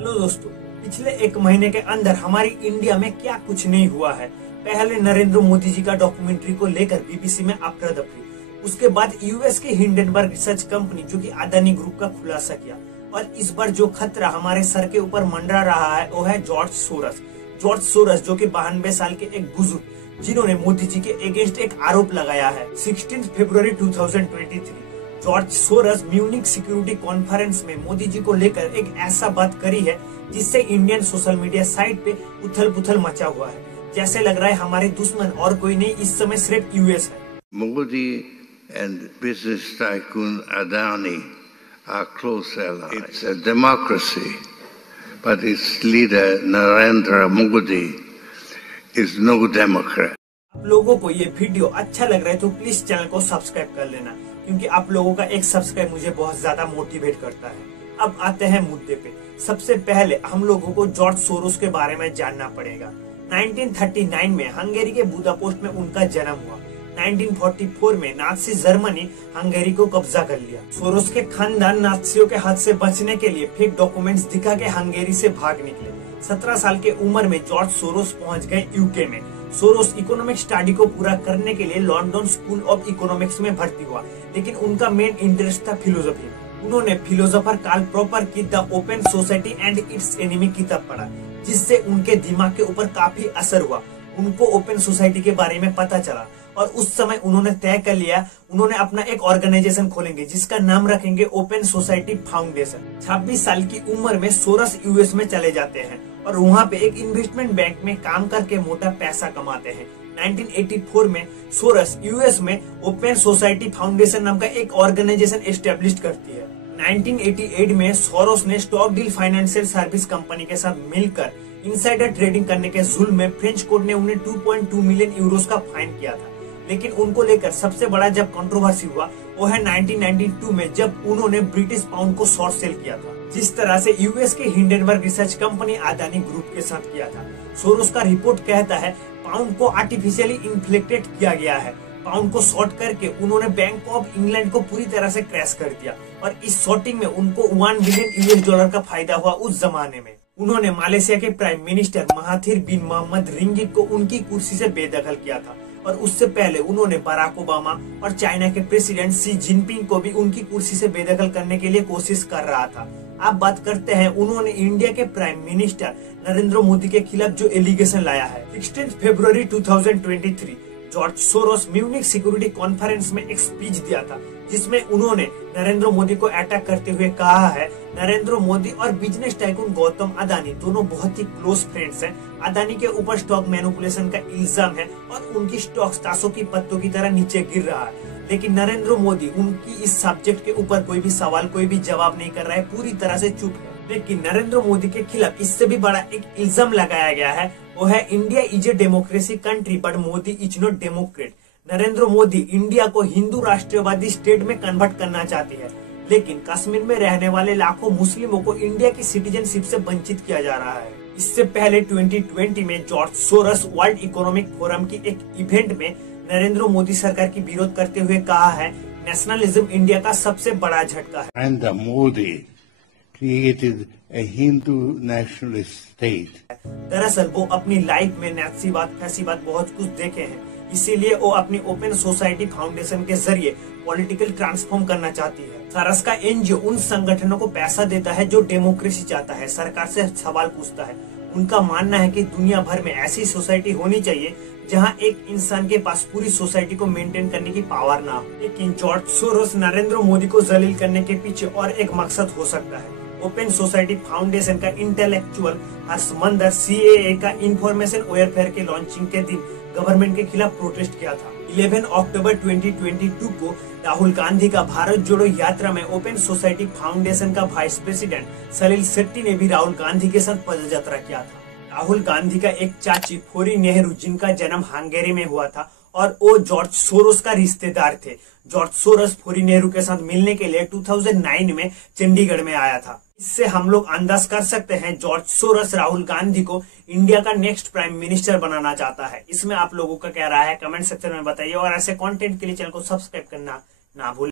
Hello दोस्तों, पिछले एक महीने के अंदर हमारी इंडिया में क्या कुछ नहीं हुआ है। पहले नरेंद्र मोदी जी का डॉक्यूमेंट्री को लेकर बीबीसी में अफरा तफरी, उसके बाद यूएस की हिंडनबर्ग रिसर्च कंपनी जो कि अदानी ग्रुप का खुलासा किया, और इस बार जो खतरा हमारे सर के ऊपर मंडरा रहा है वो है जॉर्ज सोरस। जॉर्ज सोरस जो कि 92 साल के एक बुजुर्ग, जिन्होंने मोदी जी के अगेंस्ट एक आरोप लगाया है। 16 फरवरी 2023 George Soros Munich security conference में मोदी जी को लेकर एक ऐसा बात करी है जिससे इंडियन सोशल मीडिया साइट पे उथल पुथल मचा हुआ है। जैसे लग रहा है हमारे दुश्मन और कोई नहीं, इस समय सिर्फ यूएस है। Modi and business tycoon Adani are close allies. It's a democracy, but its leader Narendra Modi is no Democrat. आप लोगों को ये वीडियो अच्छा लग रहा है तो प्लीज चैनल को सब्सक्राइब कर लेना, क्योंकि आप लोगों का एक सब्सक्राइब मुझे बहुत ज्यादा मोटिवेट करता है। अब आते हैं मुद्दे पे। सबसे पहले हम लोगों को जॉर्ज सोरोस के बारे में जानना पड़ेगा। 1939 में हंगेरी के बुदापेस्ट में उनका जन्म हुआ। 1944 में नाजी जर्मनी हंगेरी को कब्जा कर लिया। सोरोस के खानदान नाजियों के हाथ से बचने के लिए फेक डॉक्यूमेंट्स दिखा के हंगेरी से भाग निकले। 17 साल के उम्र में जॉर्ज सोरोस पहुंच गए यूके में। सोरोस इकोनॉमिक स्टडी को पूरा करने के लिए लंदन स्कूल ऑफ इकोनॉमिक्स में भर्ती हुआ, लेकिन उनका मेन इंटरेस्ट था फिलोसफी में। उन्होंने फिलोसोफर कार्ल पॉपर की the open society and it's enemy किताब पढ़ा, जिससे उनके दिमाग के ऊपर काफी असर हुआ। उनको ओपन सोसाइटी के बारे में पता चला और उस समय उन्होंने तय कर लिया उन्होंने अपना एक ऑर्गेनाइजेशन खोलेंगे जिसका नाम रखेंगे ओपन सोसाइटी फाउंडेशन। 26 साल की उम्र में सोरस यूएस में चले जाते हैं और वहाँ पे एक इन्वेस्टमेंट बैंक में काम करके मोटा पैसा कमाते हैं। 1984 में सोरस यूएस में ओपन सोसाइटी फाउंडेशन नाम का एक ऑर्गेनाइजेशन एस्टेब्लिश करती है। 1988 में सोरोस ने stock deal financial service company के साथ मिलकर इनसाइडर ट्रेडिंग करने के जुल्म में फ्रेंच कोर्ट ने उन्हें 2.2 मिलियन यूरोस का फाइन किया था। लेकिन उनको लेकर सबसे बड़ा जब कंट्रोवर्सी हुआ वो है 1992 में, जब उन्होंने ब्रिटिश पाउंड को शॉर्ट सेल किया था, जिस तरह से यूएस के Hindenburg research company Adani group के साथ किया था। सोरोस का रिपोर्ट कहता है पाउंड को आर्टिफिशियली इन्फ्लेक्टेड किया गया है। पाउंड को शॉर्ट करके उन्होंने बैंक ऑफ इंग्लैंड को पूरी तरह से क्रैश कर दिया और इस शॉर्टिंग में उनको $1 बिलियन यूएस का फायदा हुआ। उस जमाने में उन्होंने मलेशिया के प्राइम मिनिस्टर महाथिर बिन मोहम्मद रिंगिट को उनकी कुर्सी से बेदखल किया था, और उससे पहले उन्होंने बराक ओबामा और चाइना के प्रेसिडेंट शी जिनपिंग को भी उनकी कुर्सी से बेदखल करने के लिए कोशिश कर रहा था। अब बात करते हैं उन्होंने इंडिया के प्राइम मिनिस्टर नरेंद्र मोदी के खिलाफ जो एलिगेशन लाया है। 16 फरवरी 2023 George Soros Munich security conference में एक स्पीच दिया था, जिसमें उन्होंने नरेंद्र मोदी को अटैक करते हुए कहा है नरेंद्र मोदी और बिजनेस टाइकून गौतम अदानी दोनों बहुत ही क्लोज फ्रेंड्स हैं। अदानी के ऊपर स्टॉक मैनिपुलेशन का इल्जाम है और उनकी स्टॉक ताशों की पत्तों की तरह नीचे गिर रहा है, लेकिन नरेंद्र मोदी उनकी इस सब्जेक्ट के ऊपर कोई भी सवाल कोई भी जवाब नहीं कर रहा है, पूरी तरह से चुप है। लेकिन नरेंद्र मोदी के खिलाफ इससे भी बड़ा एक इल्जाम लगाया गया है, वो है India is a democracy country but Modi is not Democrat. Narendra Modi India को हिंदू राष्ट्रवादी स्टेट में कन्वर्ट करना चाहती है, लेकिन कश्मीर में रहने वाले लाखों मुस्लिमों को इंडिया की सिटीजनशिप से वंचित किया जा रहा है। इससे पहले 2020 में George Soros World Economic Forum की एक इवेंट में नरेंद्र मोदी सरकार की विरोध करते हुए कहा है नेशनलिज्म इंडिया का सबसे बड़ा झटका है। Narendra Modi created a Hindu nationalist state. दरअसल वो अपनी लाइफ में नाजीवाद फैसीवाद बहुत कुछ देखे हैं, इसीलिए वो अपनी ओपन सोसाइटी फाउंडेशन के जरिए पॉलिटिकल ट्रांसफॉर्म करना चाहती है। सोरस का एनजीओ उन संगठनों को पैसा देता है जो डेमोक्रेसी चाहता है, सरकार से सवाल पूछता है। उनका मानना है कि दुनिया भर में ऐसी सोसाइटी होनी चाहिए जहां एक इंसान के पास पूरी सोसाइटी को मेंटेन करने की पावर ना हो। लेकिन जॉर्ज सोरोस नरेंद्र मोदी को जलील करने के पीछे और एक मकसद हो सकता है। ओपन सोसाइटी फाउंडेशन का इंटेलेक्चुअल हर्षमंदर सीएए का इंफॉर्मेशन वेयरफेयर के लॉन्चिंग के दिन गवर्नमेंट के खिलाफ प्रोटेस्ट किया था। 11 अक्टूबर 2022 को राहुल गांधी का भारत जोड़ो यात्रा में ओपन सोसाइटी फाउंडेशन का वाइस प्रेसिडेंट सलिल शेट्टी ने भी राहुल गांधी के साथ पद यात्रा किया था। राहुल गांधी का एक चाची फोरी नेहरू, जिनका जन्म हंगेरी में हुआ था और वो जॉर्ज सोरोस का रिश्तेदार थे। जॉर्ज सोरोस फोरी नेहरू के साथ मिलने के लिए 2009 में चंडीगढ़ में आया था। इससे हम लोग अंदाज कर सकते हैं जॉर्ज सोरोस राहुल गांधी को इंडिया का नेक्स्ट प्राइम मिनिस्टर बनाना चाहता है। इसमें आप लोगों का क्या राय है कमेंट सेक्शन में बताइए, और ऐसे कंटेंट के लिए चैनल को सब्सक्राइब करना ना भूलें।